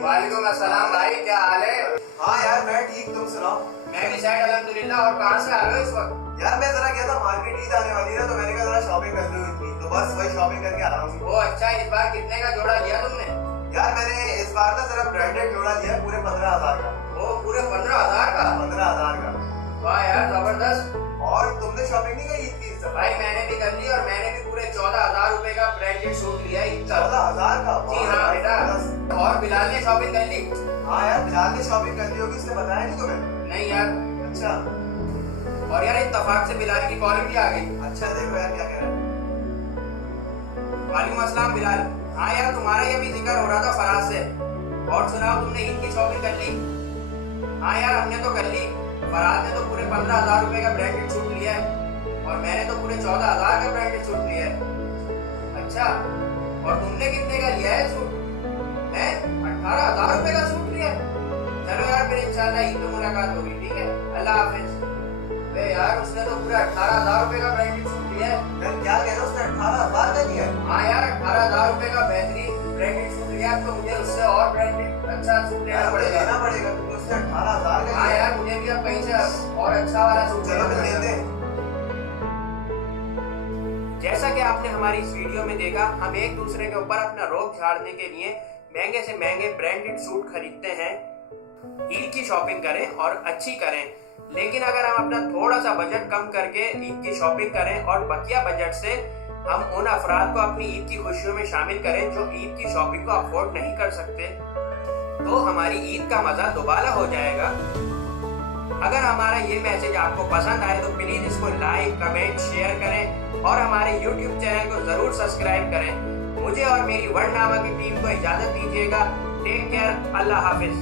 वालेकुम अस्सलाम भाई, क्या हाल है? हाँ यार मैं ठीक, तुम सुनाओ। मैं भी सेट अल्हम्दुलिल्लाह। और कहाँ से आ रहे हो इस वक्त? यार मैं जरा गया था मार्केट, ईद आने वाली है तो मैंने कहा जरा शॉपिंग कर लूं इतनी, तो बस वही शॉपिंग करके आ रहा हूँ। वो अच्छा, इस बार कितने का जोड़ा लिया तुमने? यार मैंने इस बार ना जरा ब्रांडेड जोड़ा लिया पूरे 15,000 का। वो पूरे 15,000 का? 15,000 का। वाह यार, जबरदस्त। और तुमने शॉपिंग नहीं करी ईद की इस भाई मैंने भी कर ली, और मैंने भी पूरे 14,000 रुपए का ब्रांडेड सूट लिया ईद का। 14,000 का? जी हाँ बेटा। और बिलाल ने शॉपिंग कर ली? हाँ यार बिलाल ने शॉपिंग कर ली होगी, इसने बताया नहीं तुम्हें? नहीं यार। अच्छा। और यार इत्तेफाक से बिलाल की कॉलिंग भी आ गई। अच्छा देखो यार क्या कह रहा है। वालेकुम अस्सलाम बिलाल। हाँ यार, तुम्हारा ये भी जिक्र हो रहा था फराज से। और सुनाओ, तुमने ईद की शॉपिंग कर ली? हाँ यार, हमने तो कर ली। फराज ने तो पूरे 15,000 रुपए का ब्रांडेड सूट लिया है, और मैंने तो पूरे 14,000 का ब्रांडेड सूट लिया है। अच्छा, और तुमने कितने का लिया है सूट? मैं 18,000 रुपए का सूट लिया है। चलो यार, फिर इंशाल्लाह ईद में मुलाकात होगी, ठीक है? अल्लाह हाफिज। अरे यार, उसने तो पूरे 18,000 रुपए का ब्रांडेड सूट लिया है। यार क्या कह रहे हो, उसने 18,000 का लिया है? हाँ यार, 18,000 रुपए का बेहतरीन ब्रांडेड सूट लिया, तो मुझे उससे और ब्रांडेड अच्छा सूट लेना यार पड़ेगा। लेना पड़ेगा क्योंकि उसने 18,000 का हाँ लिया है। यार, मुझे भी अब कहीं से और अच्छा वाला सूट चलो फिर लेना लेते पड़ेगा। हैं। जैसा कि आपने हमारी इस वीडियो में देखा, हम एक दूसरे के ऊपर अपना रोब झाड़ने के लिए महंगे से महंगे ब्रांडेड सूट खरीदते हैं। ईद की शॉपिंग करें और अच्छी करें, लेकिन अगर हम अपना थोड़ा सा बजट कम करके ईद की शॉपिंग करें और बकिया बजट से हम उन अफराद को अपनी ईद की खुशियों में शामिल करें जो ईद की शॉपिंग को अफोर्ड नहीं कर सकते, तो हमारी ईद का मजा दोबारा हो जाएगा। अगर हमारा ये मैसेज आपको पसंद आए तो प्लीज इसको लाइक, कमेंट, शेयर करें और हमारे YouTube चैनल को जरूर सब्सक्राइब करें। मुझे और मेरी वर्ड नामा की टीम को इजाजत दीजिएगा। टेक केयर, अल्लाह हाफिज।